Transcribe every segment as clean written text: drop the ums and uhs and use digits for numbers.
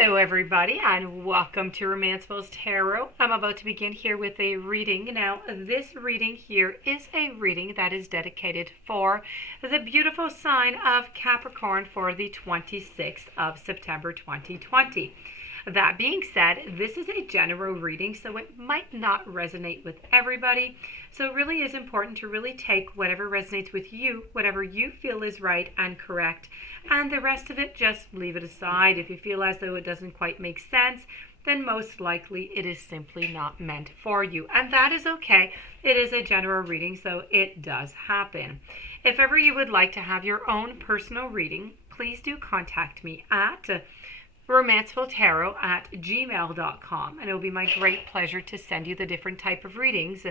Hello everybody and welcome to Romanceful's Tarot. I'm about to begin here with a reading. Now this reading here is a reading that is dedicated for the beautiful sign of Capricorn for the 26th of September 2020. That being said, this is a general reading, so it might not resonate with everybody. So it really is important to really take whatever resonates with you, whatever you feel is right and correct, and the rest of it, just leave it aside. If you feel as though it doesn't quite make sense, then most likely it is simply not meant for you. And that is okay. It is a general reading, so it does happen. If ever you would like to have your own personal reading, please do contact me at romancefulltarot@gmail.com, and it will be my great pleasure to send you the different type of readings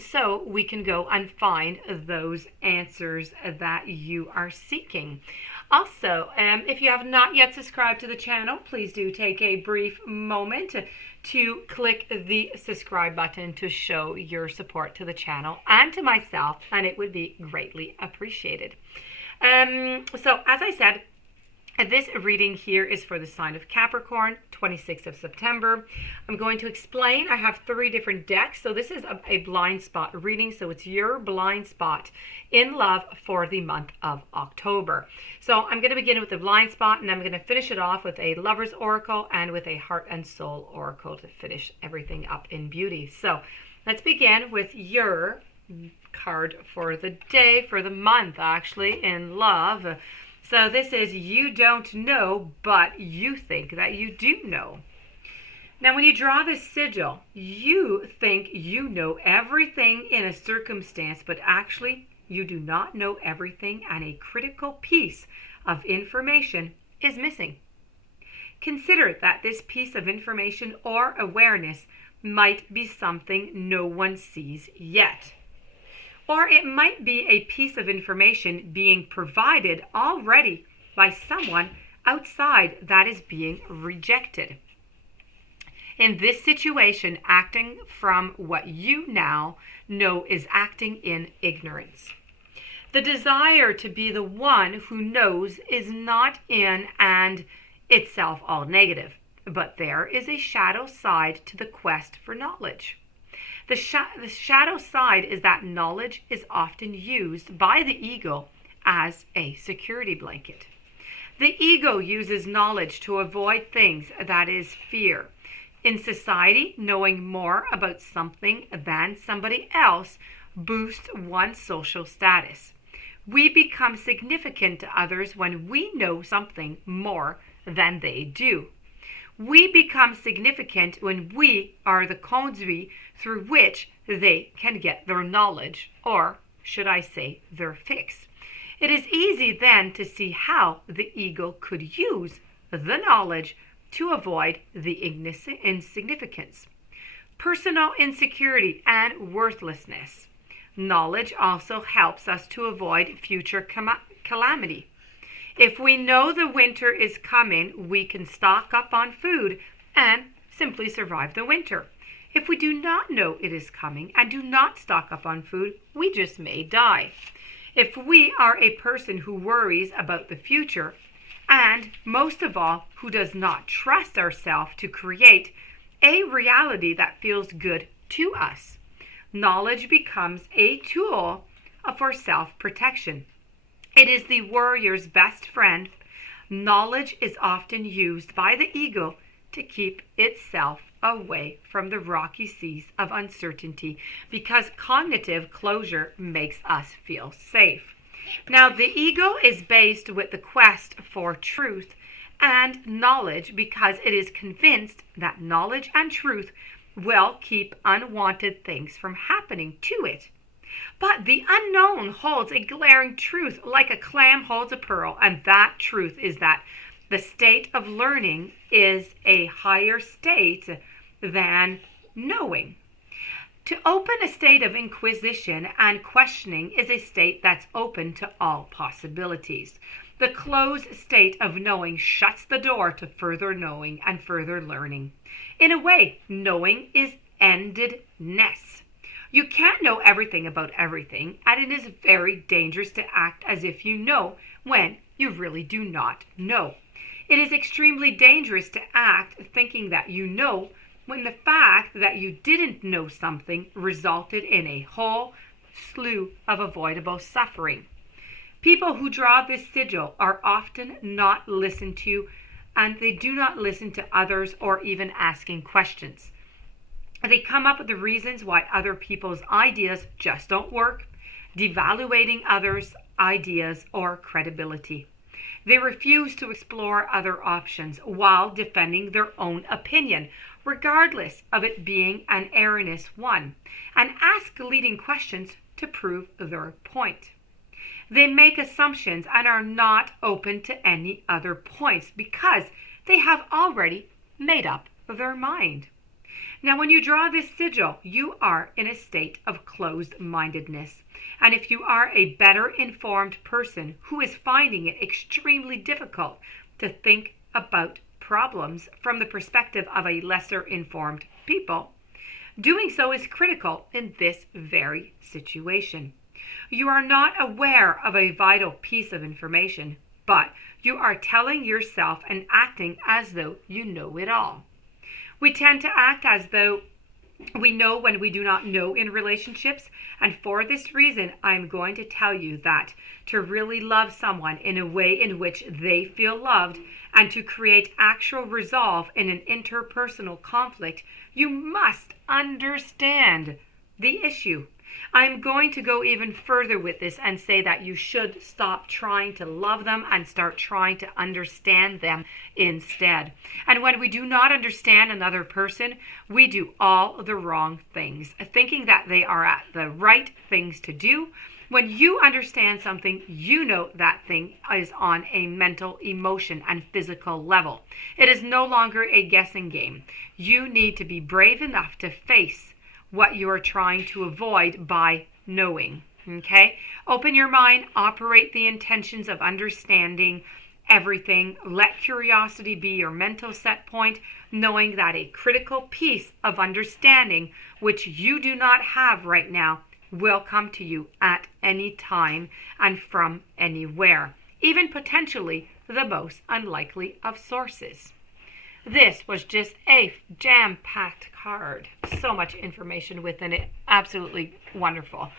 so we can go and find those answers that you are seeking. Also, if you have not yet subscribed to the channel, please do take a brief moment to click the subscribe button to show your support to the channel and to myself, and it would be greatly appreciated. So as I said, this reading here is for the sign of Capricorn, 26th of September. I'm going to explain. I have 3 different decks. So this is a blind spot reading. So it's your blind spot in love for the month of October. So I'm going to begin with the blind spot, and I'm going to finish it off with a lover's oracle and with a heart and soul oracle to finish everything up in beauty. So let's begin with your card for the day, for the month actually, in love. So this is you don't know, but you think that you do know. Now, when you draw this sigil, you think you know everything in a circumstance, but actually you do not know everything, and a critical piece of information is missing. Consider that this piece of information or awareness might be something no one sees yet. Or it might be a piece of information being provided already by someone outside that is being rejected. In this situation, acting from what you now know is acting in ignorance. The desire to be the one who knows is not in and itself all negative, but there is a shadow side to the quest for knowledge. The shadow side is that knowledge is often used by the ego as a security blanket. The ego uses knowledge to avoid things that is fear. In society, knowing more about something than somebody else boosts one's social status. We become significant to others when we know something more than they do. We become significant when we are the conduit through which they can get their knowledge, or should I say their fix. It is easy then to see how the ego could use the knowledge to avoid the insignificance, personal insecurity, and worthlessness. Knowledge also helps us to avoid future calamity. If we know the winter is coming, we can stock up on food and simply survive the winter. If we do not know it is coming and do not stock up on food, we just may die. If we are a person who worries about the future, and most of all, who does not trust ourselves to create a reality that feels good to us, knowledge becomes a tool for self-protection. It is the warrior's best friend. Knowledge is often used by the ego to keep itself away from the rocky seas of uncertainty because cognitive closure makes us feel safe. Now, the ego is based with the quest for truth and knowledge because it is convinced that knowledge and truth will keep unwanted things from happening to it. But the unknown holds a glaring truth like a clam holds a pearl, and that truth is that the state of learning is a higher state than knowing. To open a state of inquisition and questioning is a state that's open to all possibilities. The closed state of knowing shuts the door to further knowing and further learning. In a way, knowing is endedness. You can't know everything about everything, and it is very dangerous to act as if you know when you really do not know. It is extremely dangerous to act thinking that you know when the fact that you didn't know something resulted in a whole slew of avoidable suffering. People who draw this sigil are often not listened to, and they do not listen to others or even asking questions. They come up with the reasons why other people's ideas just don't work, devaluating others' ideas or credibility. They refuse to explore other options while defending their own opinion, regardless of it being an erroneous one, and ask leading questions to prove their point. They make assumptions and are not open to any other points because they have already made up their mind. Now, when you draw this sigil, you are in a state of closed-mindedness. And if you are a better informed person who is finding it extremely difficult to think about problems from the perspective of a lesser informed people, doing so is critical in this very situation. You are not aware of a vital piece of information, but you are telling yourself and acting as though you know it all. We tend to act as though we know when we do not know in relationships, and for this reason, I'm going to tell you that to really love someone in a way in which they feel loved and to create actual resolve in an interpersonal conflict, you must understand the issue. I'm going to go even further with this and say that you should stop trying to love them and start trying to understand them instead. And when we do not understand another person, we do all the wrong things, thinking that they are at the right things to do. When you understand something, you know that thing is on a mental, emotion, and physical level. It is no longer a guessing game. You need to be brave enough to face what you are trying to avoid by knowing. Okay? Open your mind, operate the intentions of understanding everything. Let curiosity be your mental set point, knowing that a critical piece of understanding, which you do not have right now, will come to you at any time and from anywhere, even potentially the most unlikely of sources. This was just a jam-packed card. So much information within it. Absolutely wonderful.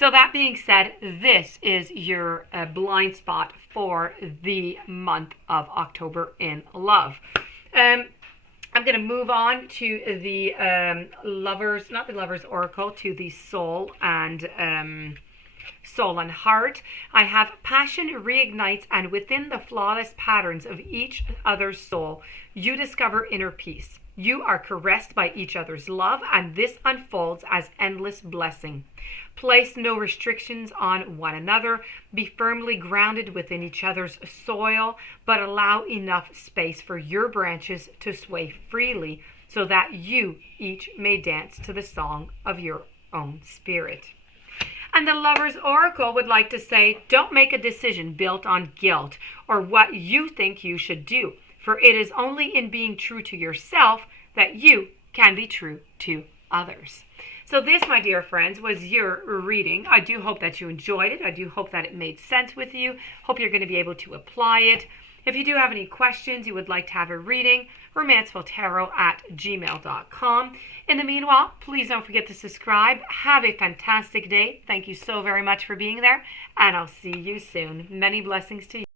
So that being said, this is your blind spot for the month of October in love. I'm going to move on to the lovers, not the lovers oracle, to the soul and heart. I have passion reignites, and within the flawless patterns of each other's soul, you discover inner peace. You are caressed by each other's love, and this unfolds as endless blessing. Place no restrictions on one another. Be firmly grounded within each other's soil, but allow enough space for your branches to sway freely so that you each may dance to the song of your own spirit. And the Lover's Oracle would like to say, don't make a decision built on guilt or what you think you should do, for it is only in being true to yourself that you can be true to others. So this, my dear friends, was your reading. I do hope that you enjoyed it. I do hope that it made sense with you. Hope you're going to be able to apply it. If you do have any questions, you would like to have a reading, romancefulltarot@gmail.com. In the meanwhile, please don't forget to subscribe. Have a fantastic day. Thank you so very much for being there, and I'll see you soon. Many blessings to you.